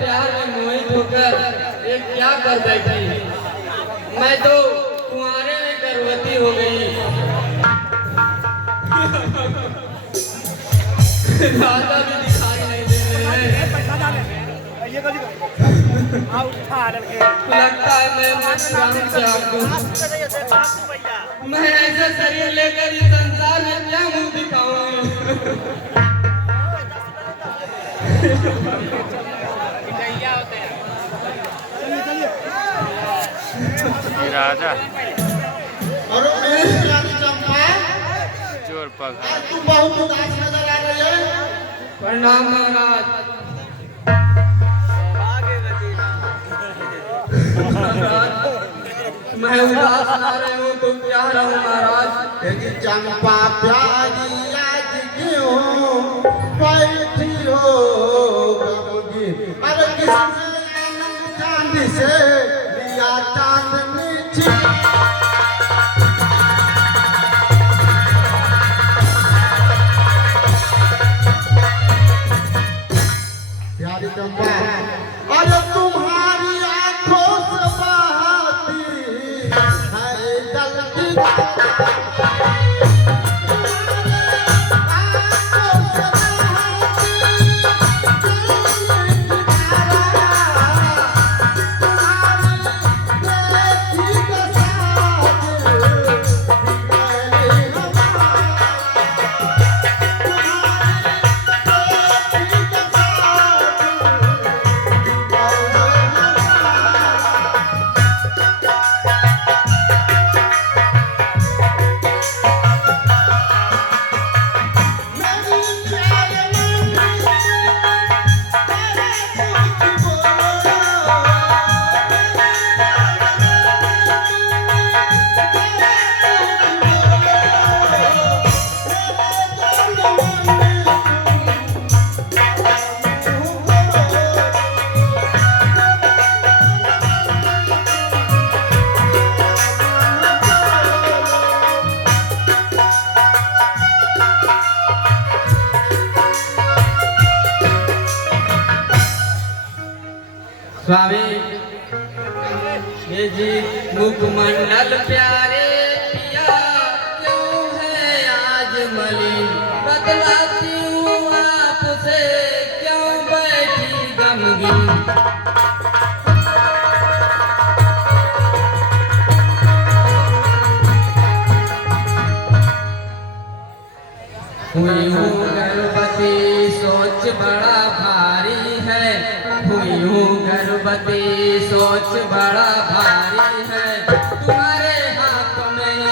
प्यार में मोहित होकर ये क्या कर बैठी। मैं तो कुंवारे में गर्भवती हो गई। दादा भी दिखाई नहीं दे रहे हैं। लगता है मैं मर जाऊं। मैं ऐसा शरीर लेकर इस संसार में क्या मुंह दिखाऊं। राजा और मेरी प्यारी चंपा, जोर पकड़। तू बहुत उदास नजर आ रही है। प्रणाम महाराज। मैं उदास ना रही हूँ तो क्या रहूँ महाराज। तेरी चंपा प्यारी आज क्यों बैठी हो गमगी। अरे किसने आनंद चांदी से लिया चांदनी छिपा। प्यारी चंपा, अरे तुम्हारी आंखों से बहती है जलती स्वामी ये जी मुखमंडल प्यारे पिया क्यों है आज मलिन। बतलाती हूँ आपसे क्यों बैठी गमगीन। हुई हूँ गर्भवती सोच बड़ा भारी है। हुई हूँ गर्भवती सोच बड़ा भारी है। तुम्हारे हाथ में ही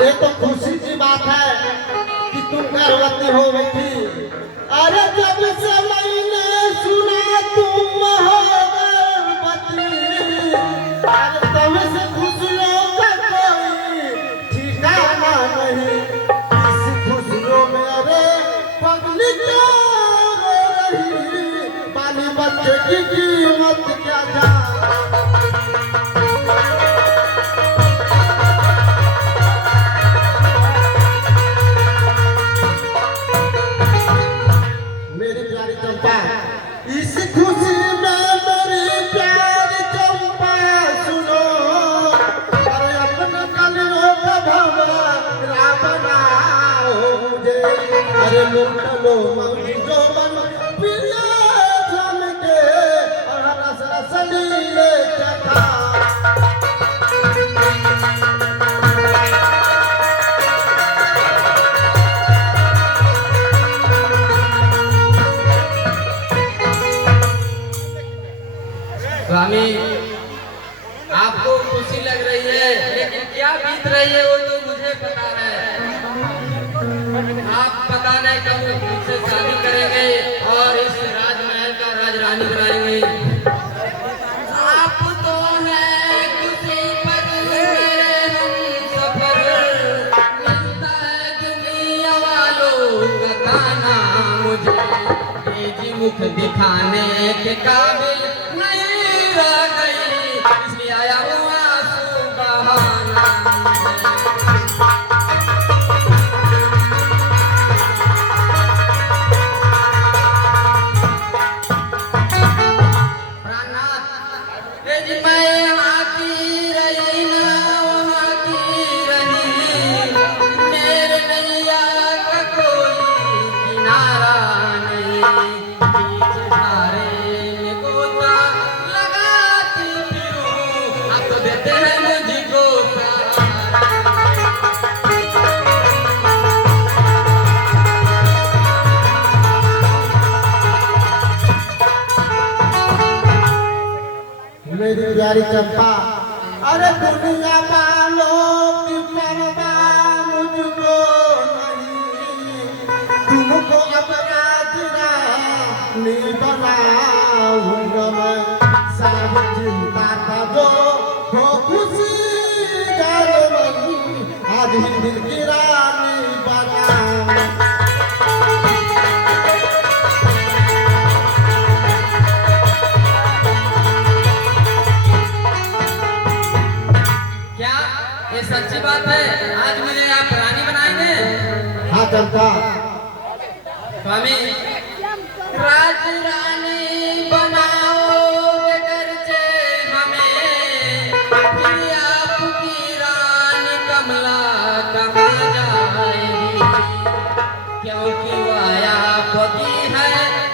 ये तो खुशी की बात है कि तुम गर्भवती हो गई थी। अरे जब से मैंने सुना तुम हो गर्भवती, अरे तब से खुशियों का कोई ठिकाना नहीं। इस खुशियों में अरे पगली क्या रो रही, बाली बच्चे की कीमत क्या जाने। इस खुशी में मेरी प्यारी चंपा सुनो, अरे अपने कलियों का भंवरा बनाओ मुझे। अरे लूट लो जो मन पिया जम के और रस रस लीले चखा। स्वामी आपको खुशी लग रही है, लेकिन क्या बीत रही है वो तो मुझे पता है। आप पता नहीं कब मुझसे शादी करेंगे और इस राजमहल का राजरानी बनाएंगे। आप तो हैं खुशी पर मेरे हमसफर, मिलता है दुनिया वालों का ताना मुझे, तेजी मुख दिखाने के काबिल नहीं रह गई, इसलिए आया हूँ आंसू बहाना। मेरी प्यारी चंपा, अरे दुनिया वालों की परवाह मुझको नहीं, तुमको अपना रानी बनाऊंगा मैं, सब चिंता का जो हो खुशी जाने मन, आज ही दिल की रानी बनाऊंगा। ये सच्ची बात है, आज मुझे आप रानी बनाएंगे? हाँ चंपा। स्वामी राज रानी बनाओगे करके हमें, फिर आपकी रानी कमला कहाँ जाएगी, क्योंकि मायापति है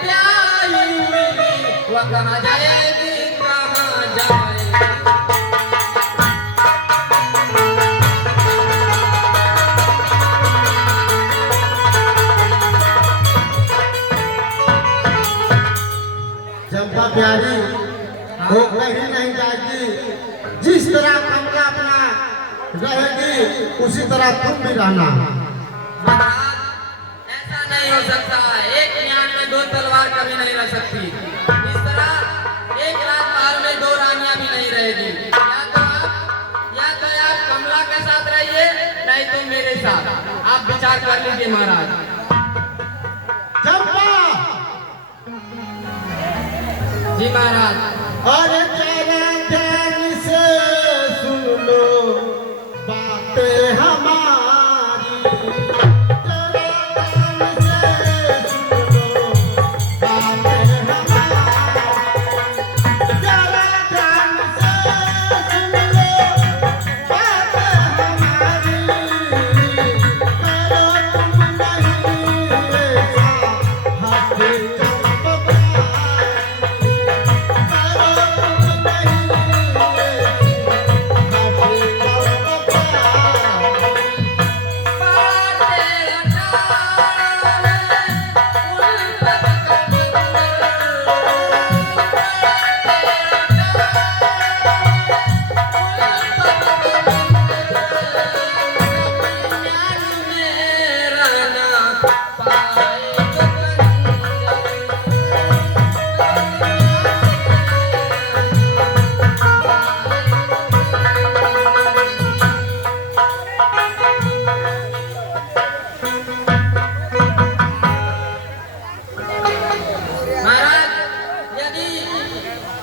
प्यारी हुई, वह कहाँ जाएगी कहाँ जाएगी। चंपा प्यारी वो कहीं नहीं जाएगी, जिस तरह कमला अपना रहेगी उसी तरह तुम भी रहना। ऐसा नहीं हो सकता, एक म्यान में दो तलवार कभी नहीं रह सकती, इस तरह एक राजमहल में दो रानियां भी नहीं रहेगी। या तो आप कमला के साथ रहिए, नहीं तो मेरे साथ, आप विचार कर लीजिए महाराज। चंपा जी महाराज। अरे जरा ध्यान से सुन लो बातें हमारी, जरा ध्यान से सुन लो बातें हमारी, जरा ध्यान से सुन लो बातें हमारी, करो तुम नहीं ऐसा हाथ चंपा।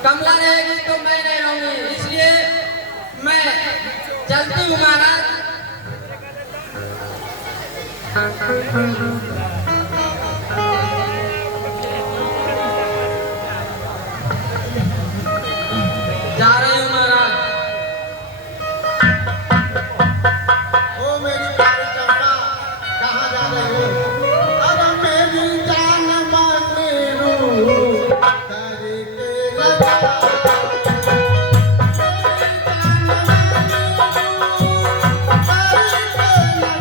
कमला रहेगी तो मैं नहीं रहूंगी, इसलिए मैं चलती हूँ महाराज। जा रही हूँ महाराज। ओ मेरी प्यारी चंपा, कहाँ जा रही हो? अरे मेरी जान मन रूह करके लगा, मेरी जान मन रूह करके लगाओ,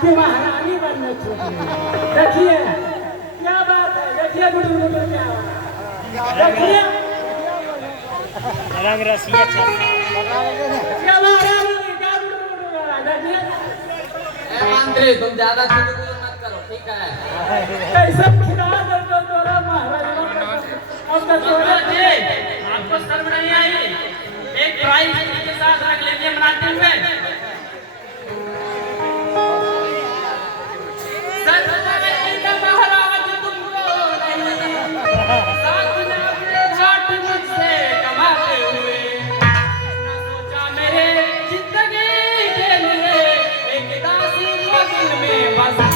आपकी महारानी बनने छोड़ी। देखिए क्या बात है, देखिए गुडगुड क्या हो रहा है। देखिए रंग रसिया चल क्या महारानी क्या गुडगुड हो रहा है। देखिए ए मंत्री तुम ज्यादा चुगली मत करो, ठीक है? कैसे खिला दे तो तोरा महारानी अब तक तोरा जी आपको शर्म नहीं आई? एक प्राइज के साथ रख लेंगे मनाते हुए। सर महाराज तुमको नहीं साथ में अपने झाट मुझसे कमाते हुए ना सोचा मेरे जिंदगी के लिए एक दासी को दिल में बसा।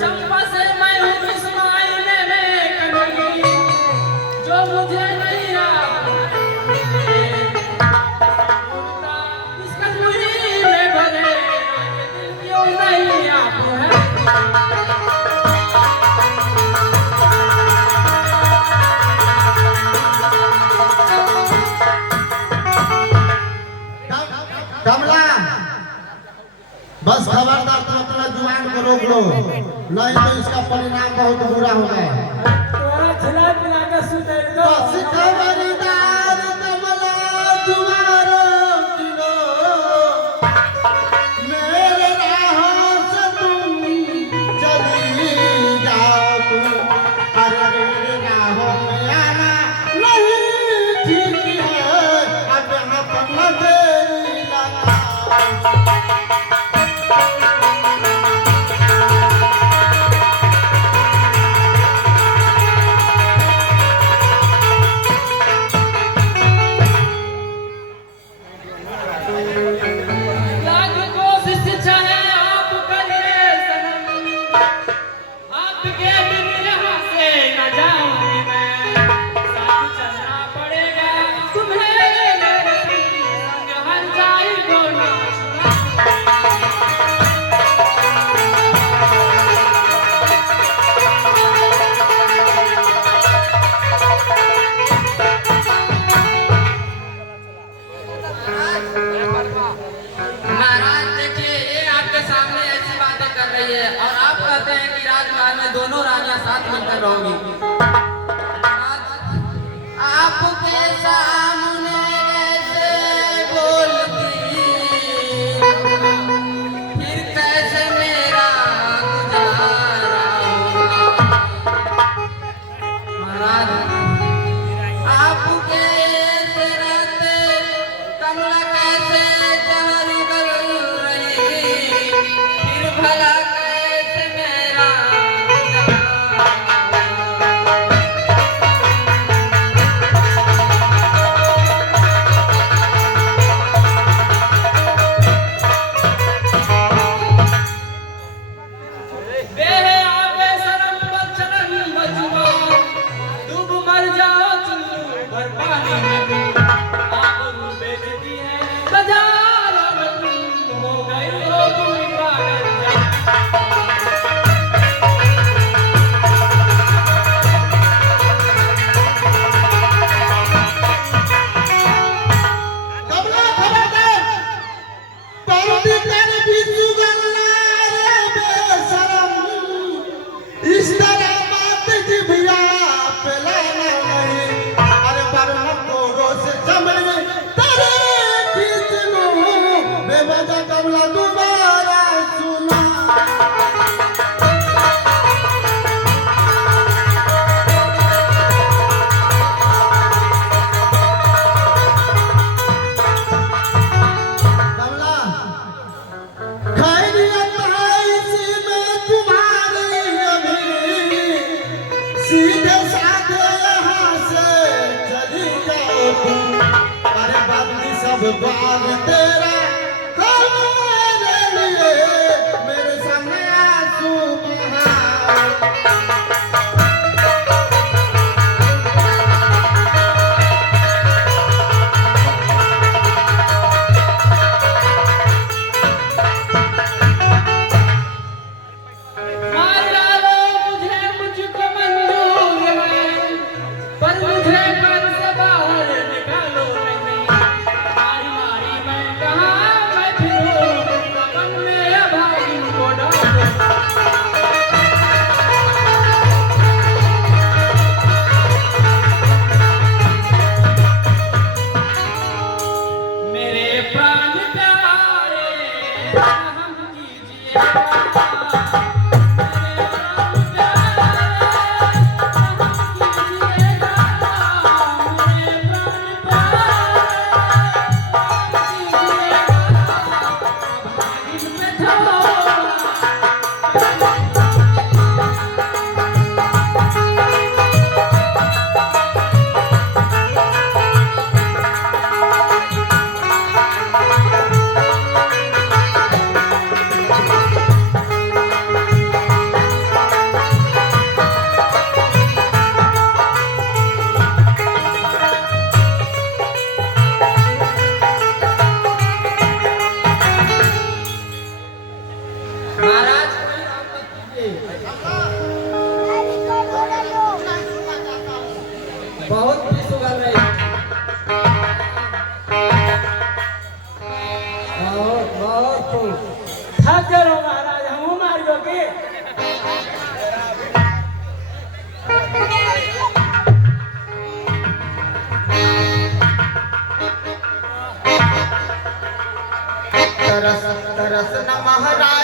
चंपा से मैं हूँ इस मायने में कमी जो मुझे नहीं इस कश्मीर में भले दिल क्यों नहीं आप है। कमला बस खबरदार तुम अपना जुबान को रोक लो, नहीं तो इसका परिणाम बहुत बुरा होगा। तोरा खिला पिला के सुते तो बस खबरदार कमला तुम्हारो किलो, मेरे राहों से तुम चली जाओ तुम, अरे मेरे राहों में आना नहीं ठीक है, अब यहाँ पर न देरी लगा। लाख कोशिश चाहे आप करिए सनम, आपके बिन यहाँ से न जाऊंगी मैं। साथ चलना पड़ेगा तुम्हें मेरे संग, हर जाई को ना महाराज देखिए ये आपके सामने ऐसी बातें कर रही है और आप कहते हैं कि राजमहल में दोनों रानियां साथ मिलकर रहोगी। आपके सामने कैसे बोलती, फिर कैसे मेरा गुजारा होगा। महाराज आपके रहते कमला कैसे जहर उगल रही, फिर भला कैसे मेरा गुजारा। बेहे आगे शर्म बचन बचवा, डूब मर जाओ चुल्लू भर पानी में। आबरू बेचती है बाजार में तुम, हो गई हो तुम पागल। महाराज कोई काम मत कीजिए, बहुत भी सुगल रही, बहुत बहुत खूब। थक गए हो महाराज, हम मारियो के तरस तरस न महाराज